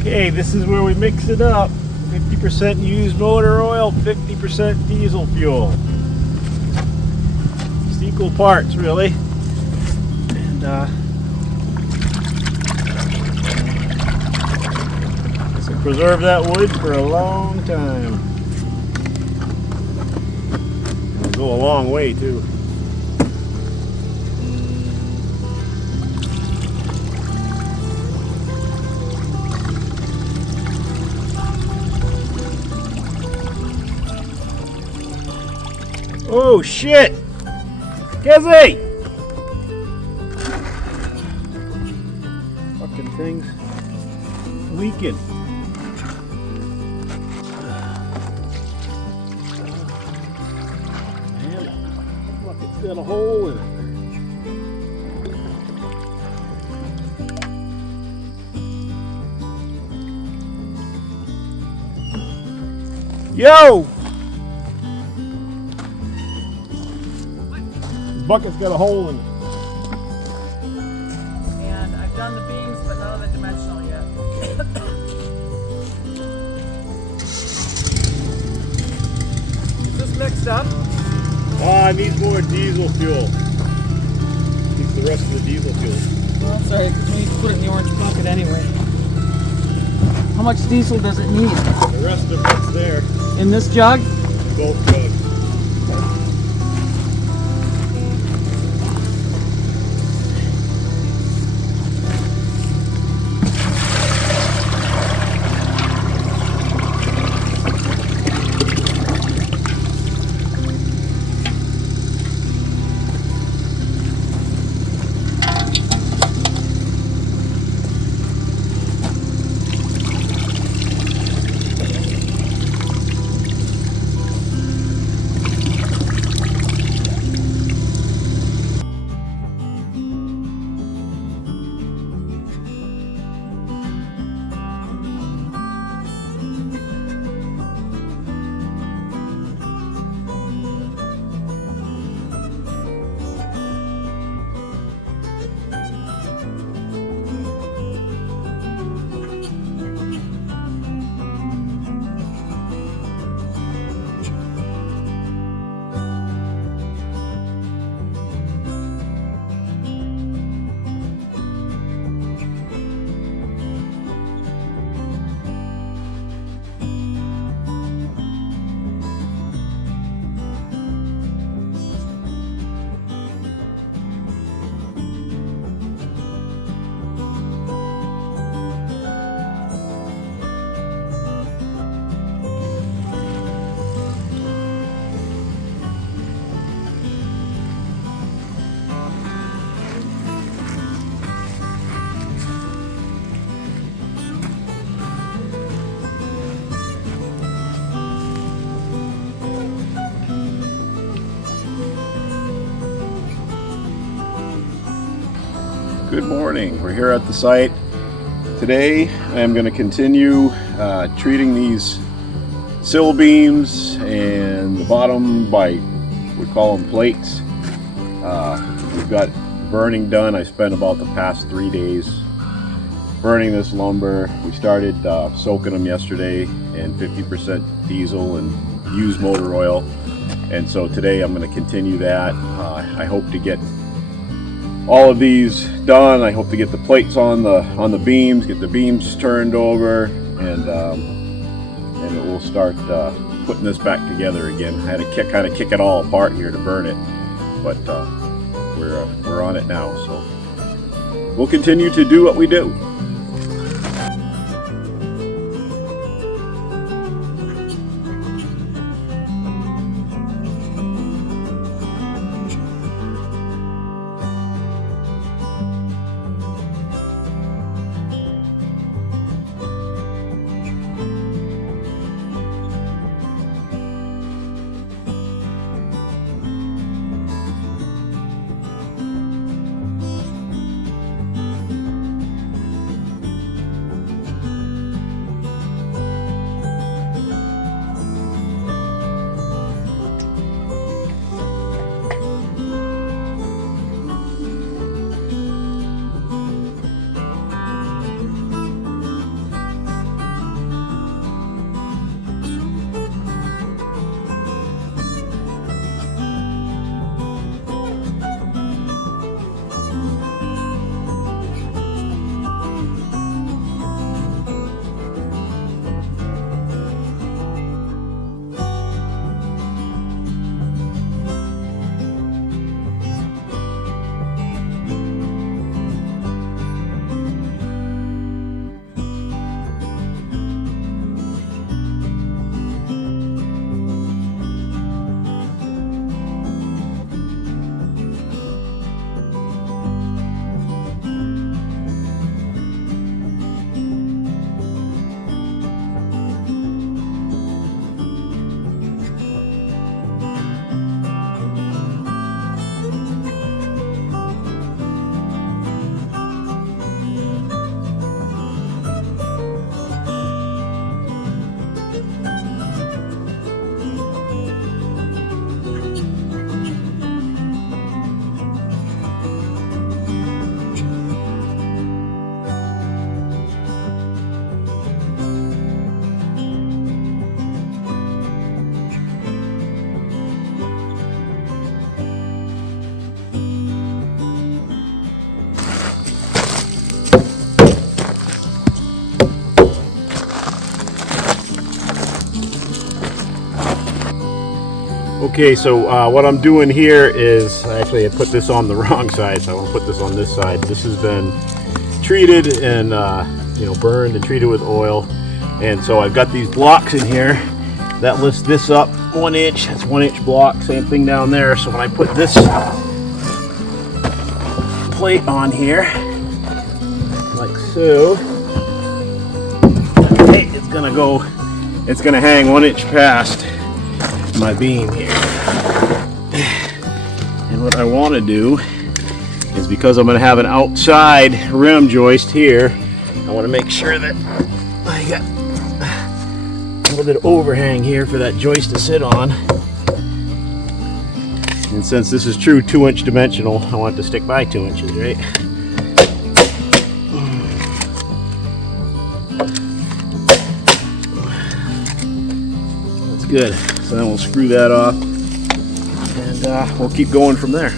Okay, this is where we mix it up. 50% used motor oil, 50% diesel fuel. Just equal parts, really. And this will preserve that wood for a long time. It'll go a long way, too. Oh shit! Kizzy! Fucking thing's leaking. Man, look, it's got a hole in it. Yo! Bucket's got a hole in it. And I've done the beams, but none of the dimensional yet. Is this mixed up? It needs more diesel fuel. Needs the rest of the diesel fuel. Well, that's alright, because we need to put it in the orange bucket anyway. How much diesel does it need? The rest of it's there. In this jug? Both jugs. Good morning. We're here at the site. Today I am going to continue treating these sill beams and the bottom by, we call them plates. We've got burning done. I spent about the past 3 days burning this lumber. We started soaking them yesterday in 50% diesel and used motor oil, and so today I'm going to continue that. I hope to get all of these done. I hope to get the plates on the beams, get the beams turned over, and we'll start putting this back together again. I had to kind of kick it all apart here to burn it, but we're on it now. So we'll continue to do what we do. Okay, so what I'm doing here is, actually I put this on the wrong side, so I'll put this on this side. This has been treated and burned and treated with oil, and so I've got these blocks in here that lifts this up 1 inch. That's 1 inch block. Same thing down there. So when I put this plate on here, like so, okay, it's gonna hang 1 inch past my beam here. And what I want to do is, because I'm going to have an outside rim joist here, I want to make sure that I got a little bit of overhang here for that joist to sit on. And since this is true 2 inch dimensional, I want it to stick by 2 inches, right? That's good. So then we'll screw that off, and we'll keep going from there.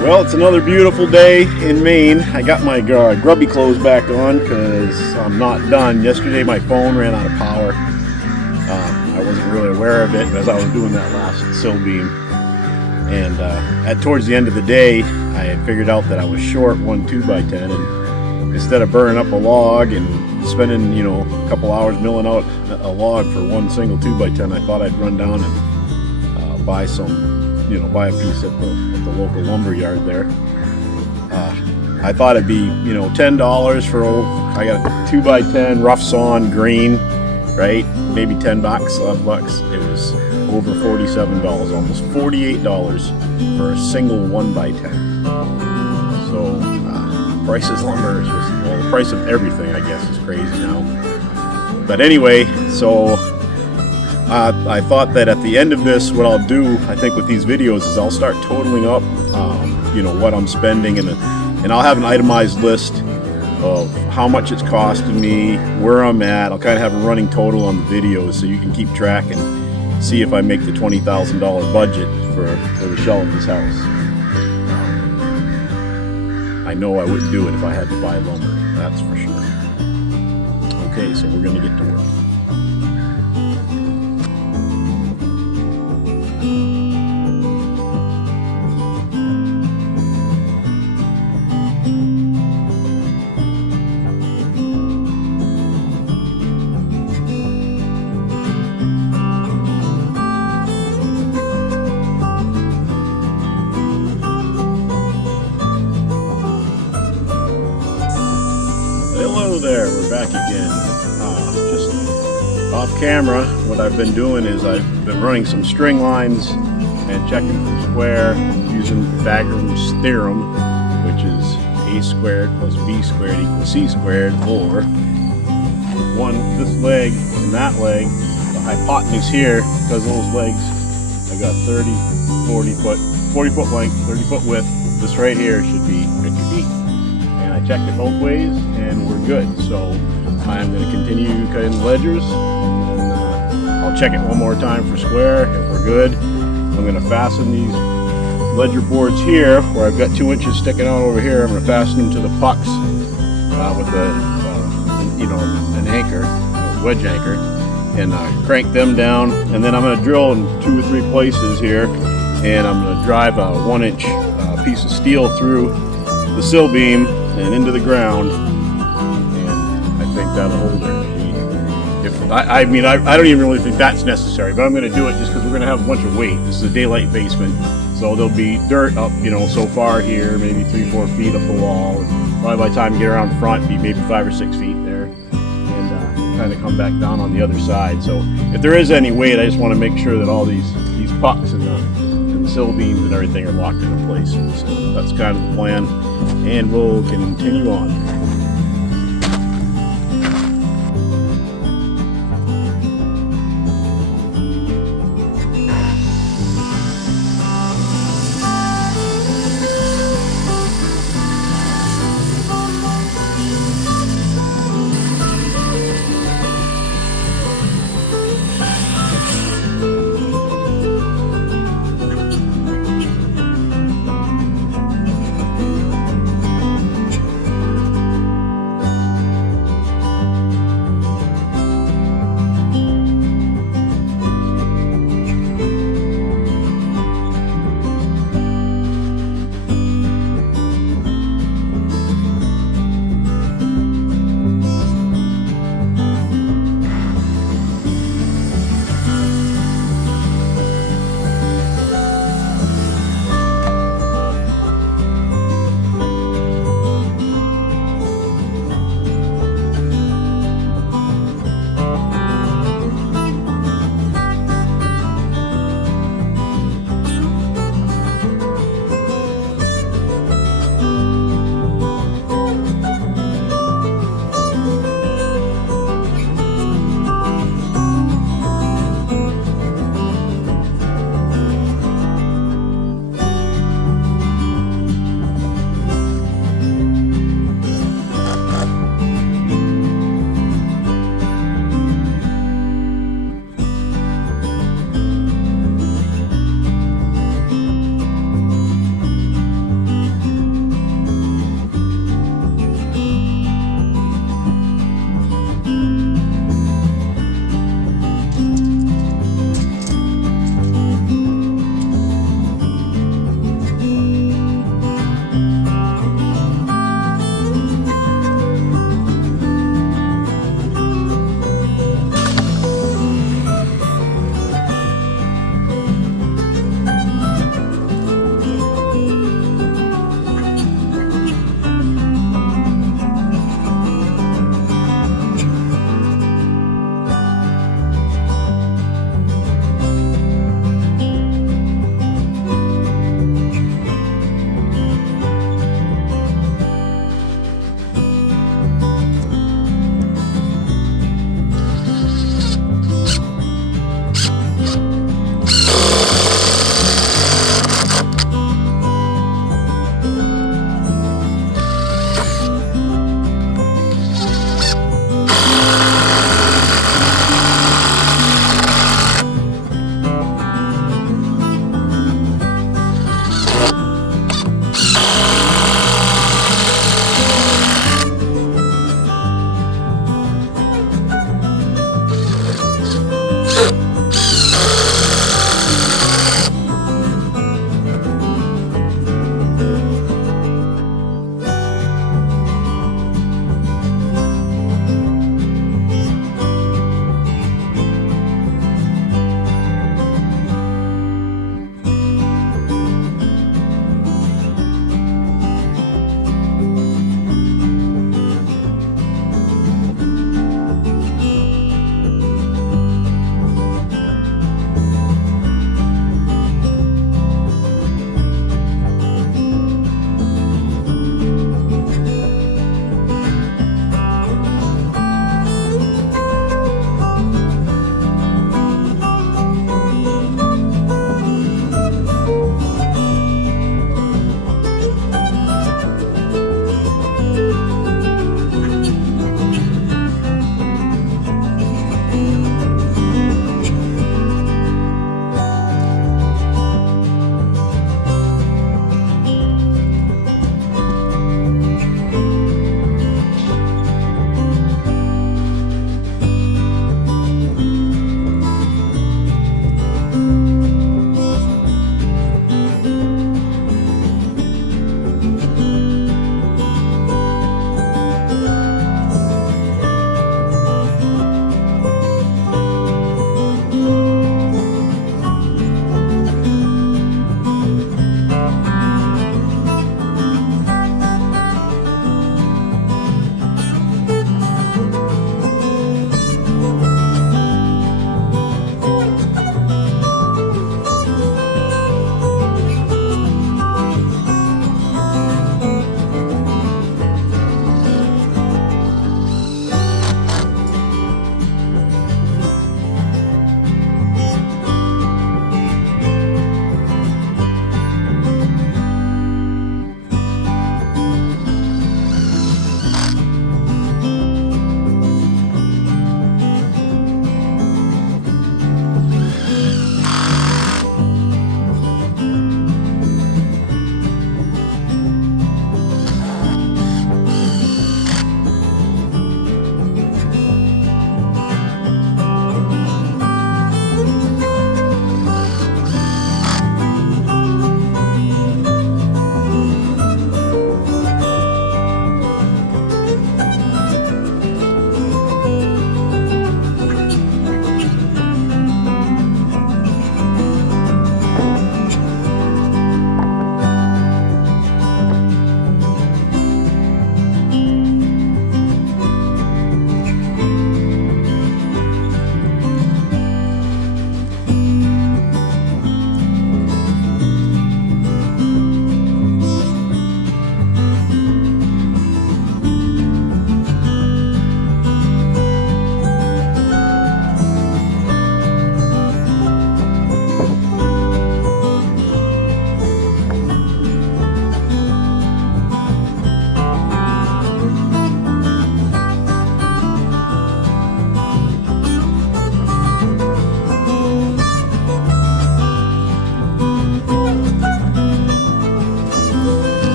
Well, it's another beautiful day in Maine. I got my grubby clothes back on because I'm not done. Yesterday my phone ran out of power. I wasn't really aware of it as I was doing that last sill beam. And towards the end of the day, I had figured out that I was short one 2x10, and instead of burning up a log and spending, you know, a couple hours milling out a log for one single 2x10, I thought I'd run down and buy some, you know, buy a piece at the local lumber yard there. I thought it'd be, you know, $10 for, I got a 2x10 rough sawn green, right? Maybe $10, $11. It was over $47, almost $48 for a single 1x10. So prices lumber is just, well, the price of everything, I guess, is crazy now. But anyway, so I thought that at the end of this, what I'll do, I think with these videos, is I'll start totaling up, you know, what I'm spending, and I'll have an itemized list of how much it's costing me, where I'm at. I'll kind of have a running total on the videos so you can keep track and see if I make the $20,000 budget for the shell of this house. I know I wouldn't do it if I had to buy lumber, that's for sure. Okay, so we're going to get to work. Hello there, we're back again. Just off camera, what I've been doing is I've been running some string lines and checking for square using Pythagoras theorem, which is a squared plus b squared equals c squared, or this leg and that leg, the hypotenuse here, because of those legs, I got 40 foot length, 30 foot width. This right here should be 50 feet. I checked it both ways and we're good. So I'm going to continue cutting the ledgers, and then I'll check it one more time for square. If we're good, I'm going to fasten these ledger boards here where I've got 2 inches sticking out over here. I'm going to fasten them to the pucks with you know, an anchor, a wedge anchor, and crank them down. And then I'm going to drill in 2 or 3 places here, and I'm going to drive a 1-inch piece of steel through the sill beam and into the ground, and I think that'll hold her. If I mean, I don't even really think that's necessary, but I'm going to do it just because we're going to have a bunch of weight. This is a daylight basement, so there'll be dirt up, you know, so far here, maybe 3-4 feet up the wall, and probably by the time you get around the front, be maybe 5 or 6 feet there, and kind of come back down on the other side. So if there is any weight, I just want to make sure that all these pucks and the sill beams and everything are locked into place. So that's kind of the plan, and we'll continue on.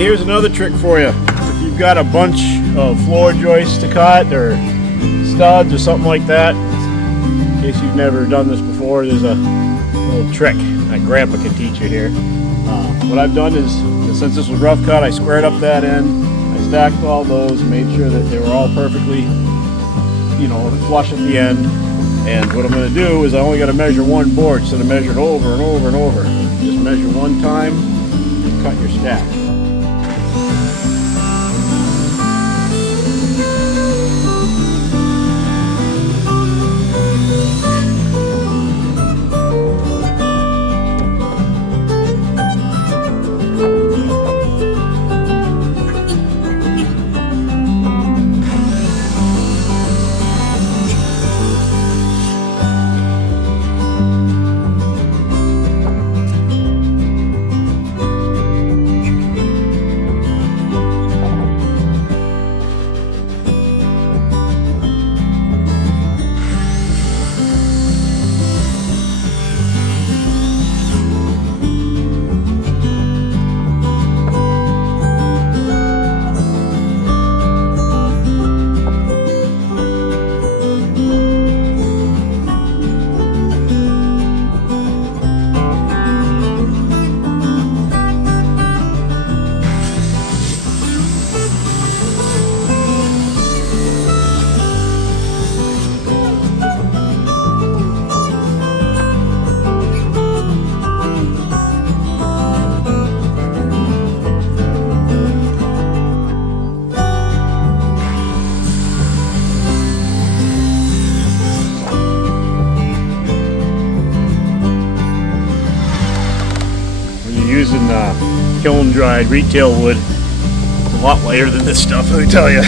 Okay, here's another trick for you. If you've got a bunch of floor joists to cut or studs or something like that, in case you've never done this before, there's a little trick that Grandpa can teach you here. What I've done is, since this was rough cut, I squared up that end, I stacked all those, made sure that they were all perfectly, you know, flush at the end. And what I'm going to do is I only got to measure one board instead of measuring over and over and over. Just measure one time and cut your stack. Using kiln dried retail wood, it's a lot lighter than this stuff, let me tell you.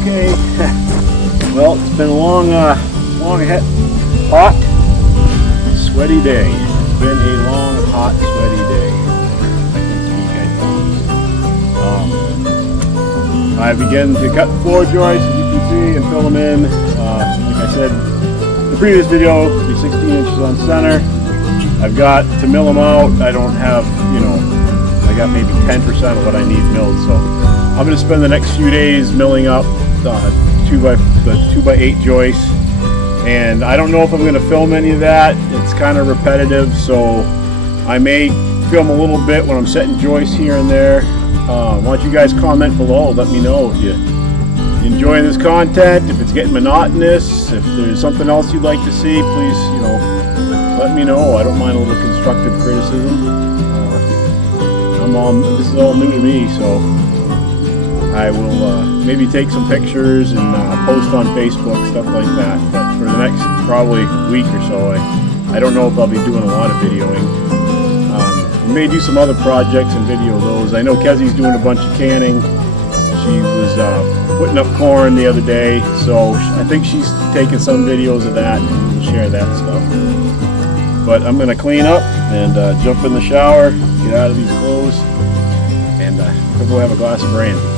Okay, well, it's been a long, hot, sweaty day. It's been a long, hot, sweaty day. I began to cut the floor joists, as you can see, and fill them in. Like I said in the previous video, be 16 inches on center. I've got to mill them out. I don't have, you know, I got maybe 10% of what I need milled. So I'm going to spend the next few days milling up the 2x8 joists. And I don't know if I'm going to film any of that. It's kind of repetitive, so I may film a little bit when I'm setting joists here and there. Why don't you guys comment below, let me know if you're enjoying this content, if it's getting monotonous, if there's something else you'd like to see, please, you know, let me know. I don't mind a little constructive criticism. This is all new to me, so I will maybe take some pictures and post on Facebook, stuff like that. But for the next probably week or so, I don't know if I'll be doing a lot of videoing. We may do some other projects and video those. I know Kezzy's doing a bunch of canning. She was putting up corn the other day, so I think she's taking some videos of that and we'll share that stuff. But I'm going to clean up and jump in the shower, get out of these clothes, and we'll go have a glass of brandy.